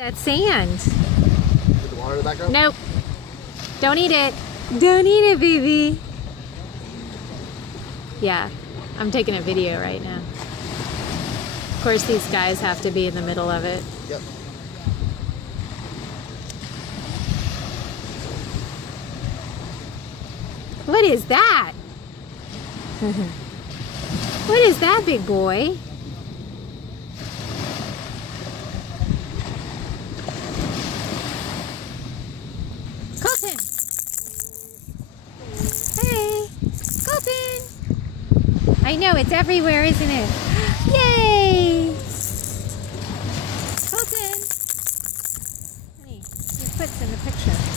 That sand. With the water in the background? Nope. Don't eat it. Don't eat it, baby. Yeah, I'm taking a video right now. Of course, these guys have to be in the middle of it. Yep. What is that? What is that, big boy? Kolton! Hey! Kolton! I know, it's everywhere, isn't it? Yay! Kolton! Honey, your foot's in the picture.